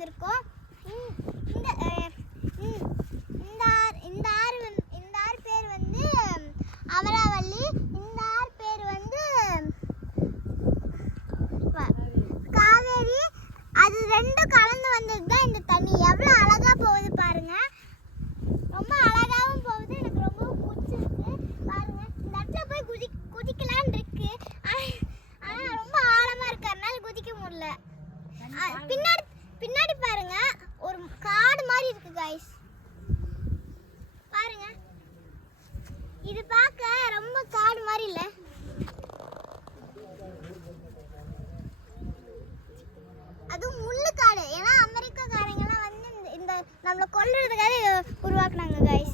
வந்திருக்கோம். இந்த ஆறு பேர் வந்து அமராவல்லி. இந்த ஆறு பேர் வந்து காவேரி. அது ரெண்டும் கலந்து வந்தது தான் இந்த தண்ணி. எவ்வளோ அழகா போகுது பாருங்க. ரொம்ப அழகாகவும் போகுது. எனக்கு ரொம்ப பிடிச்சிருக்கு பாருங்க. இந்த இடத்துல போய் குதிக்கலான்னு இருக்கு. ஆனால் ரொம்ப ஆழமா இருக்கிறதுனால குதிக்க முடியல. பின்னாடி பாருங்க, ஒரு காடு மாதிரி இருக்கு गाइस. பாருங்க, இது பார்க்க ரொம்ப காடு மாதிரி இல்ல? அதுவும் முள்ளு காடு. ஏன்னா அமெரிக்காக்காரங்க எல்லாம் வந்து இந்த நம்மளை கொல்லுறதுக்காக உருவாக்குனாங்க गाइस.